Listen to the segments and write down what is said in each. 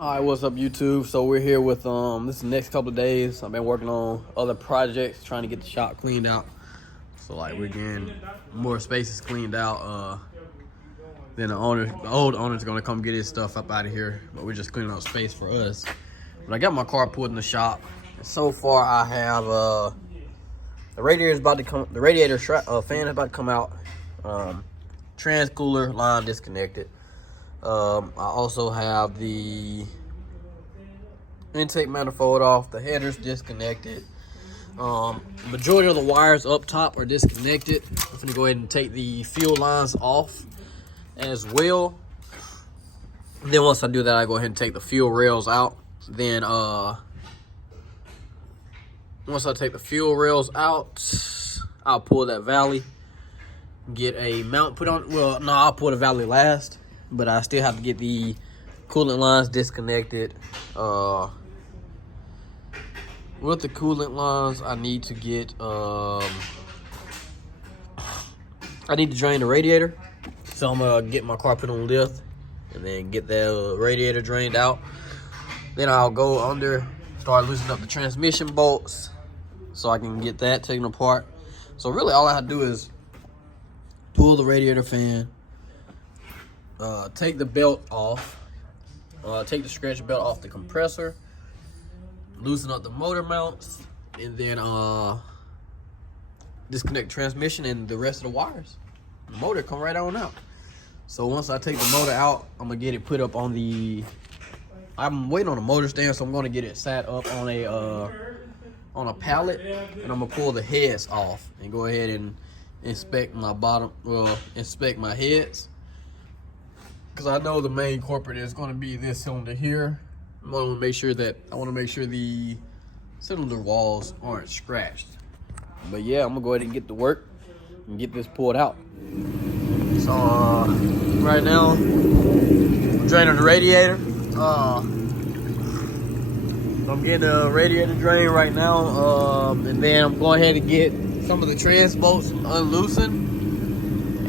Alright, what's up YouTube? So we're here with this is the next couple of days. I've been working on other projects, trying to get the shop cleaned out. So like we're getting more spaces cleaned out. Then the old owner's gonna come get his stuff up out of here. But we're just cleaning up space for us. But I got my car pulled in the shop. And so far I have the radiator is about to come, the radiator fan is about to come out. Trans cooler line disconnected. I also have the intake manifold off, the headers disconnected. Majority of the wires up top are disconnected. I'm gonna go ahead and take the fuel lines off as well. And then once I do that, I go ahead and take the fuel rails out. Then once I take the fuel rails out, I'll pull that valley, get a mount put on. Well, no, I'll pull the valley last. But I still have to get the coolant lines disconnected. With the coolant lines, I need to get, I need to drain the radiator. So I'm gonna get my car put on lift and then get the radiator drained out. Then I'll go under, start loosening up the transmission bolts so I can get that taken apart. So really all I have to do is pull the radiator fan, take the belt off, take the scratch belt off the compressor, loosen up the motor mounts, and then disconnect transmission and the rest of the wires. The motor come right on out. So once I take the motor out, I'm gonna get it put up on the, I'm waiting on a motor stand, so I'm gonna get it sat up on a pallet, and I'm gonna pull the heads off and go ahead and inspect my inspect my heads. Because I know the main culprit is going to be this cylinder here. I want to make sure the cylinder walls aren't scratched. But yeah, I'm gonna go ahead and get to work and get this pulled out. So right now, I'm draining the radiator. I'm getting the radiator drained right now, and then I'm going ahead and get some of the trans bolts unloosened.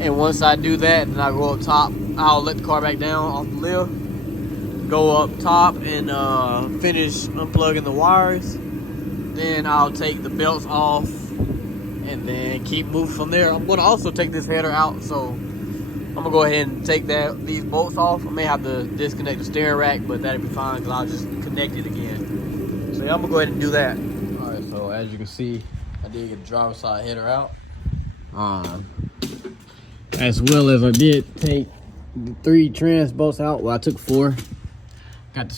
And once I do that, then I go up top. I'll let the car back down off the lift, go up top and finish unplugging the wires. Then I'll take the belts off and then keep moving from there. I'm gonna also take this header out, so I'm gonna go ahead and take these bolts off. I may have to disconnect the steering rack, but that'll be fine because I'll just connect it again. So yeah, I'm gonna go ahead and do that. All right, so as you can see, I did get the driver's side header out. As well as I did take the 3 trans bolts out. Well, I took 4. Got the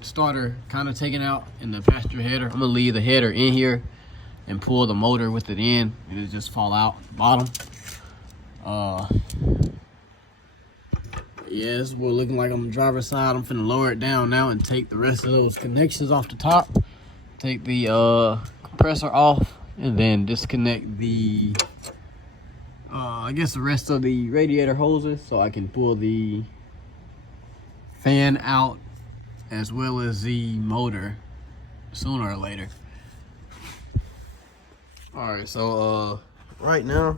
starter kind of taken out and the passenger header. I'm gonna leave the header in here and pull the motor with it in. It'll just fall out the bottom. Yeah, this is what looking like on the driver's side. I'm finna lower it down now and take the rest of those connections off the top. Take the compressor off and then disconnect the I guess the rest of the radiator hoses so I can pull the fan out as well as the motor sooner or later. All right, so right now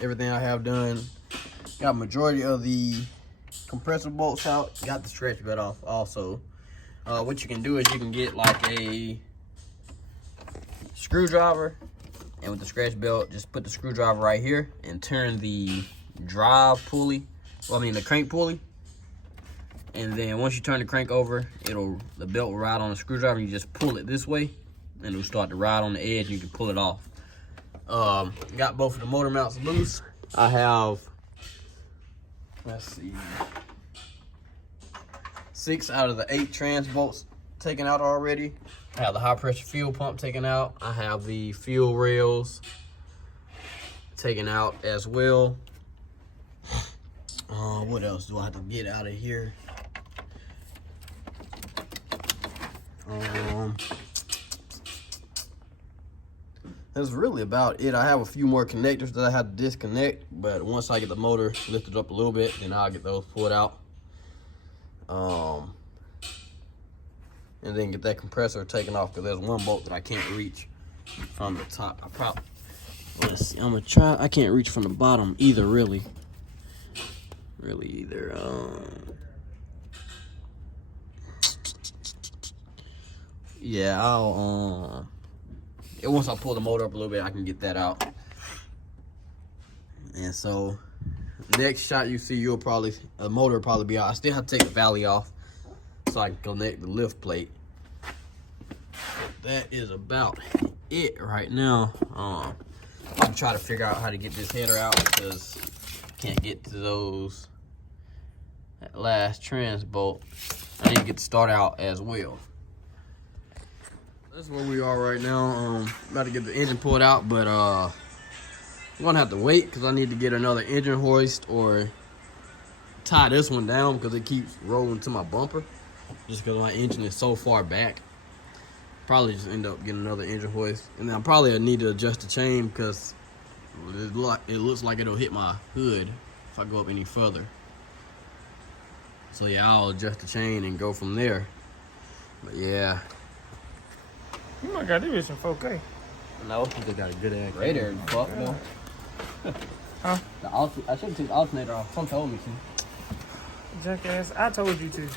everything I have done, got majority of the compressor bolts out, got the stretch belt off also. What you can do is you can get like a screwdriver, and with the scratch belt, just put the screwdriver right here and turn the drive pulley, the crank pulley. And then once you turn the crank over, the belt will ride on the screwdriver. You just pull it this way, and it'll start to ride on the edge, and you can pull it off. Got both of the motor mounts loose. I have, let's see, 6 out of the 8 trans bolts taken out already. I have the high pressure fuel pump taken out. I have the fuel rails taken out as well. What else do I have to get out of here? That's really about it. I have a few more connectors that I have to disconnect, but once I get the motor lifted up a little bit, then I'll get those pulled out. And then get that compressor taken off because there's one bolt that I can't reach from the top. Let's see, I'm gonna try. I can't reach from the bottom either, really. really either. Yeah, I'll once I pull the motor up a little bit, I can get that out. And so next shot you see, you'll probably the motor will probably be out. I still have to take the valley off so I can connect the lift plate. That is about it right now. I'm trying to figure out how to get this header out because I can't get to that last trans bolt. I need to get the start out as well. That's where we are right now. About to get the engine pulled out, but I'm gonna have to wait because I need to get another engine hoist or tie this one down because it keeps rolling to my bumper just because my engine is so far back. Probably just end up getting another engine hoist, and then I probably need to adjust the chain because it looks like it'll hit my hood if I go up any further. So yeah, I'll adjust the chain and go from there. But yeah. You might got this bitch in 4K. No, you just got a good ass radar. Fuck no. Huh? I should have took the alternator off. Someone told me to. Jackass, I told you to.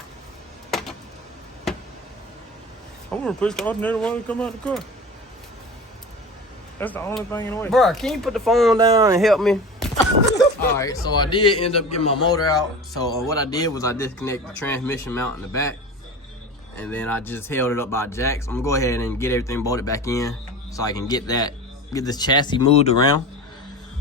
I'm gonna push the alternator while it come out the car. That's the only thing in the way. Bro, can you put the phone down and help me? Alright, so I did end up getting my motor out. So what I did was I disconnected the transmission mount in the back. And then I just held it up by jacks. I'm gonna go ahead and get everything bolted back in so I can get this chassis moved around.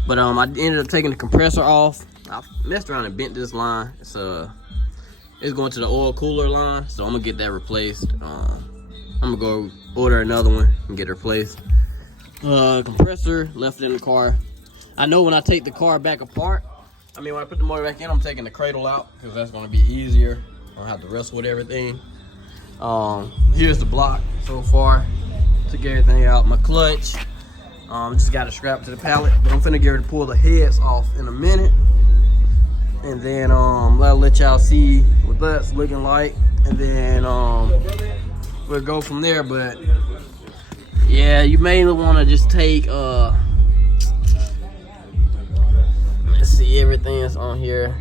But I ended up taking the compressor off. I messed around and bent this line. It's going to the oil cooler line, so I'm gonna get that replaced. I'm gonna go order another one and get it replaced. Compressor left it in the car. I know when I take the car back apart, when I put the motor back in, I'm taking the cradle out because that's gonna be easier. I don't have to wrestle with everything. Here's the block so far. Took everything out. My clutch. Just got it strapped to the pallet, but I'm finna get ready to pull the heads off in a minute. And then I'll let y'all see what that's looking like. And then we'll go from there. But yeah, you may want to just take let's see, everything that's on here.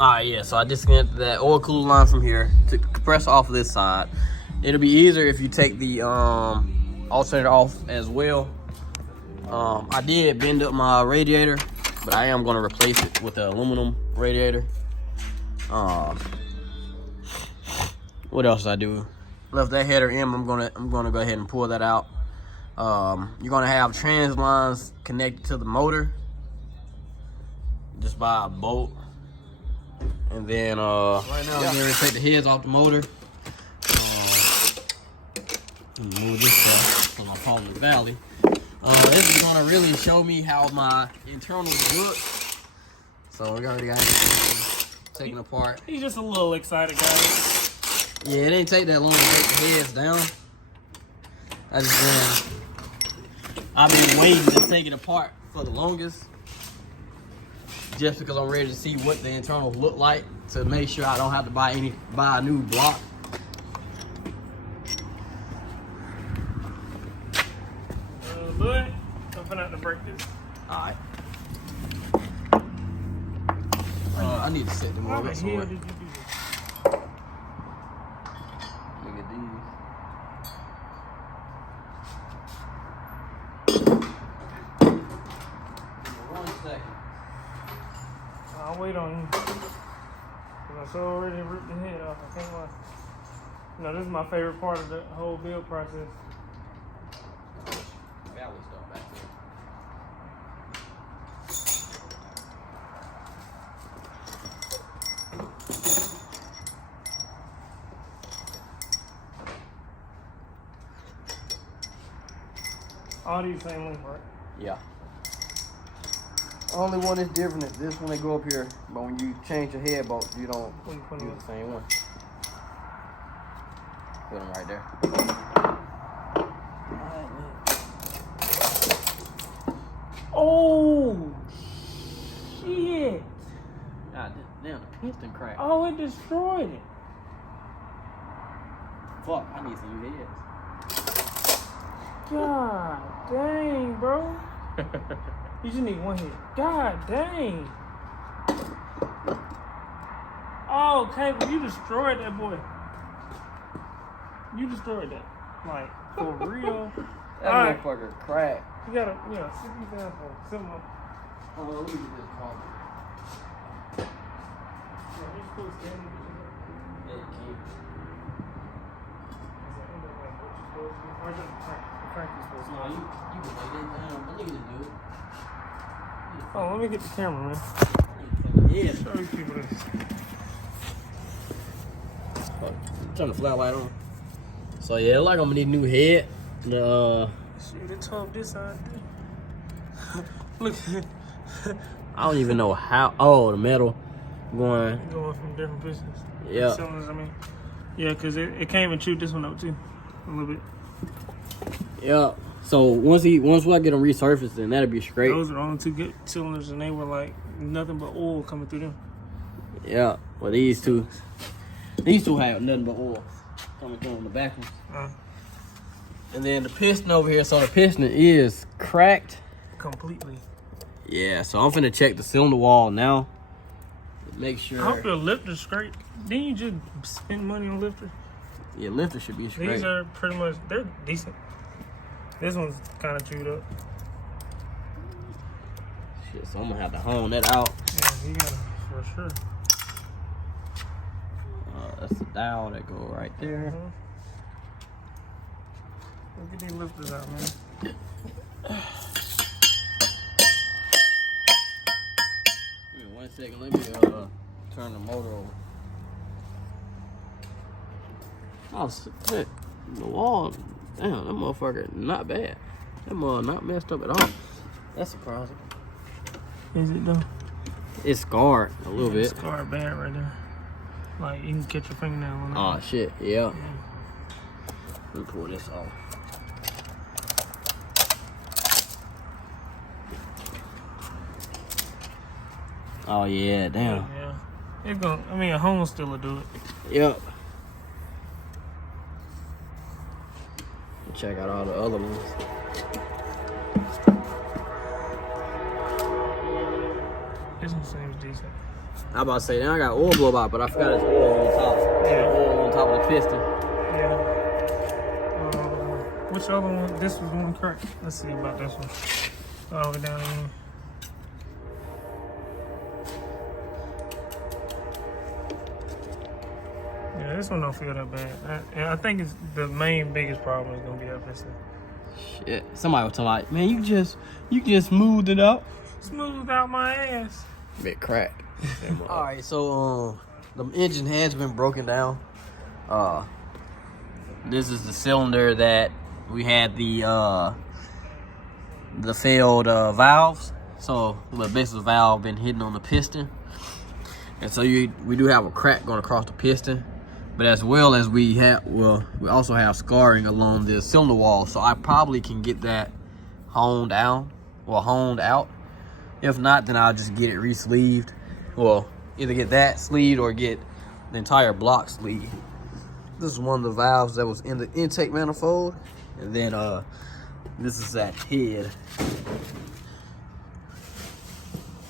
Alright, yeah, so I disconnected that oil cooler line from here, took the compressor off of this side. It'll be easier if you take the alternator off as well. I did bend up my radiator, but I am gonna replace it with an aluminum radiator. What else did I do? Left that header in. I'm gonna go ahead and pull that out. You're gonna have trans lines connected to the motor just by a bolt. And then right now I'm gonna take the heads off the motor. Move this stuff because I'm calling the valley. This is gonna really show me how my internals look. So we already got everything taken apart. He's just a little excited, guys. Yeah, it didn't take that long to take the heads down. I've been waiting to take it apart for the longest, just because I'm ready to see what the internals look like to make sure I don't have to buy a new block. Boy, I'm gonna have to break this. Alright. I need to set them all up somewhere. Did you do this? Look at these. One second. I'll wait on you. Cause I so already ripped the head off. I can't lie. No, this is my favorite part of the whole build process. Valley stuff back there. All these same ones, right? Yeah. Only one is different is this one. They go up here, but when you change your head bolts, you don't use the same one. Put them right there. Oh shit! God damn, the piston cracked. Oh, it destroyed it. Fuck, I need some new heads. God dang, bro. You just need one hit. God dang. Oh, okay, but you destroyed that boy. You destroyed that. Like, for real. That motherfucker cracked. You gotta, sit these down for some more. Hold on, let me get this car. Oh, let me get the camera, man. Yeah. Show these people this. Turn the flat light on. So yeah, like I'm gonna need a new head. Shoot, it's tough this side. Look. I don't even know how. Oh, the metal going from different pistons. Yeah. Cylinders, I mean. Yeah, because it came and chewed this one up too. A little bit. Yeah. So once I get them resurfaced, then that'll be straight. Those are the only two good cylinders, and they were like nothing but oil coming through them. Yeah. Well, these two have nothing but oil coming through on the back ones. And then the piston over here, so the piston is cracked Completely. Yeah, so I'm finna check the cylinder wall now. Make sure. I hope your lifter's straight. Didn't you just spend money on lifter? Yeah, lifter should be straight. These are pretty much, they're decent. This one's kind of chewed up. Shit, so I'm gonna have to hone that out. Yeah, you gotta, for sure. That's the dial that go right there. Look at these lifters out, man. Give me 1 second. Let me turn the motor over. Oh, shit. The wall. Damn, that motherfucker not bad. That mother not messed up at all. That's surprising. Is it though? It's scarred a little bit. It's scarred bad right there. Like, you can catch your fingernail on it. Oh, shit. Yeah. Let me pull this off. Oh, yeah. Damn. Yeah. It's gonna, I mean, a home still will do it. Yep. Check out all the other ones. This one seems decent. I about to say, now I got oil blow out, but I forgot it's oil on top. Yeah. Oil on top of the piston. Yeah. Which other one? This was one cracked. Let's see about this one. All the way down in. Yeah, this one don't feel that bad. I think it's the main biggest problem is gonna be that piston. Shit. Somebody was talking about, man, you just smoothed it out. Smooth out my ass. Bit cracked. All right, so the engine has been broken down. This is the cylinder that we had the failed valves. So the base of the valve been hitting on the piston, and so we do have a crack going across the piston. But as well as we also have scarring along the cylinder wall. So I probably can get that honed out. If not, then I'll just get it re-sleeved. Well, either get that sleeved or get the entire block sleeved. This is one of the valves that was in the intake manifold. And then this is that head.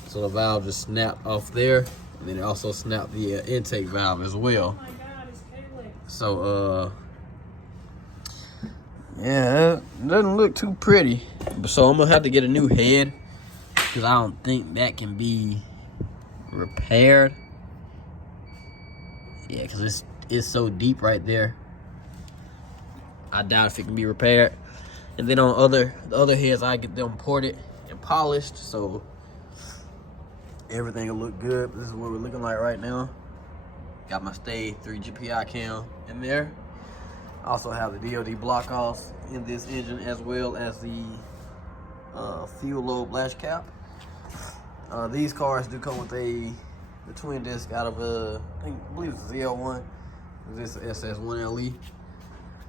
So the valve just snapped off there. And then it also snapped the intake valve as well. So, yeah, it doesn't look too pretty. So I'm gonna have to get a new head because I don't think that can be repaired. Yeah, because it's so deep right there. I doubt if it can be repaired. And then on the other heads, I get them ported and polished, so everything will look good. This is what we're looking like right now. Got my Stay 3 GPI Cam in there. Also have the DOD block-offs in this engine, as well as the fuel lobe Lash cap. These cars do come with the twin disc out of I believe it's a ZL1. This is SS1LE.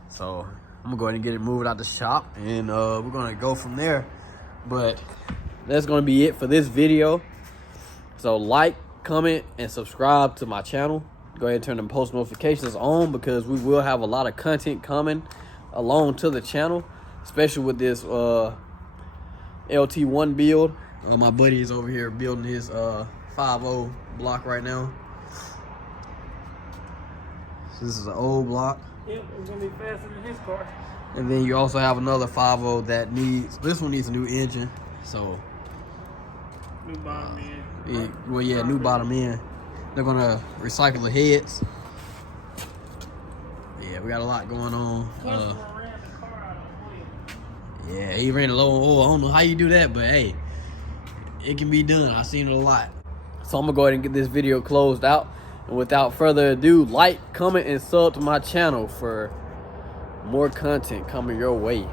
So I'm gonna go ahead and get it moved out the shop, and we're gonna go from there. But that's gonna be it for this video. So like, comment, and subscribe to my channel. Go ahead and turn the post notifications on, because we will have a lot of content coming along to the channel, especially with this LT1 build. My buddy is over here building his 5.0 block right now. So this is an old block. Yep, it's gonna be faster than his car. And then you also have another 5.0 that needs, this one needs a new engine. So, New bottom end. new bottom end. They're gonna recycle the heads. Yeah, we got a lot going on. Yeah, he ran low on oil. I don't know how you do that, but hey, it can be done. I've seen it a lot. So I'm gonna go ahead and get this video closed out. And without further ado, like, comment, and sub to my channel for more content coming your way.